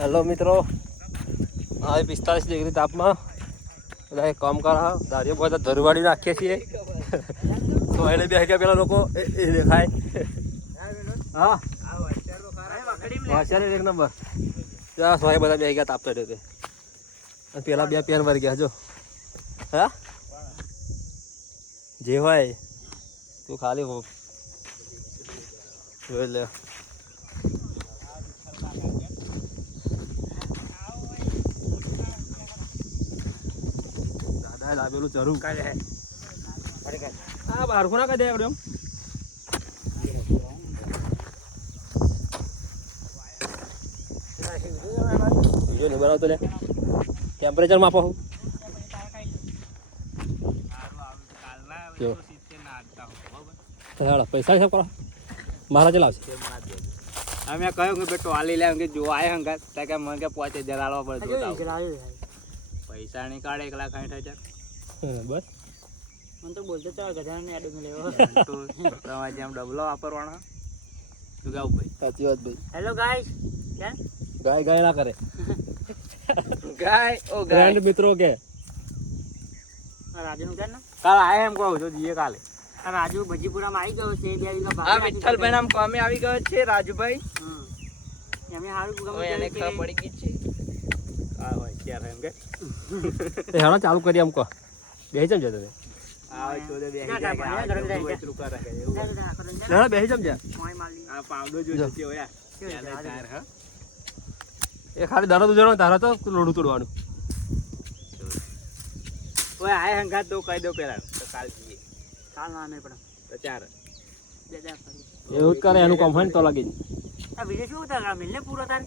Hello મિત્રો, હા 45 degree તાપમાં બધા એક કામ કરા દારીઓ બધા ધરવાડી નાખીએ છીએ. તો એને બે ગયા પેલા લોકો એ દેખાય. હા વાંચ્યા એક નંબર ત્યાં સોય બધા બે ગયા તાપતા રીતે પેલા બે પેન વર ગયા જો. હા જે હોય તું ખાલી જોઈ લે. દાદા લાવેલું જરૂર કાઢે આ બાર ખુના કાઢે આવડે એમ. વિડિયો નહીં બનાવતો લે ટેમ્પરેચર માપો હું પૈસા હિસાબ કરો મારા ચલાવશે. અમે કહ્યું કે બેટો હાલી લે કે જો આય હંગા ત્યાં કે મને કે 5000 આલવા પડે. પૈસા નહીં કાઢે 1,60,000. બસ મને તો બોલતો ચાલ ગધાને એડ લેવો. તમારે જેમ ડબલો વાપરવાનો તું ગાવ ભાઈ. સાચી વાત ભાઈ. હેલો ગાઈસ, કેમ ગાય ગાય ના કરે ગાય ઓ ગ્રેન્ડ મિત્રો કે આ રાજુનું કેમ ને કાલ આય એમ કહું છું જીએ કાલે. આ રાજુ ભજીપુરામાં આવી ગયો છે. બે દિવસનો આ વિઠ્ઠલભાઈ નામ કોમે આવી ગયો છે રાજુભાઈ. અમે હારું હવે એને ખબર પડી ગઈ છે. આ હોય ક્યારે એમ કે એ હાલો ચાલુ કરી એમ કહો બેસી જમ જતો આ તો બે એટલું કરે કે એવું. ના બેસી જમ જા. આ પાવડો જો છે ઓયા ચાલે તાર હ. એ ખાલી દાડો તું તારા તો લોડું તોડવાનું. ઓય આય હંગાત તો કહી દો પેલા તો કાલ જઈએ. કાલ ના નહીં પણ તો ચાર એવું જ કરે એનું કામ હોય ને તો લાગી આ વિડિયો શું ઉતાર મિલને પૂરો તાર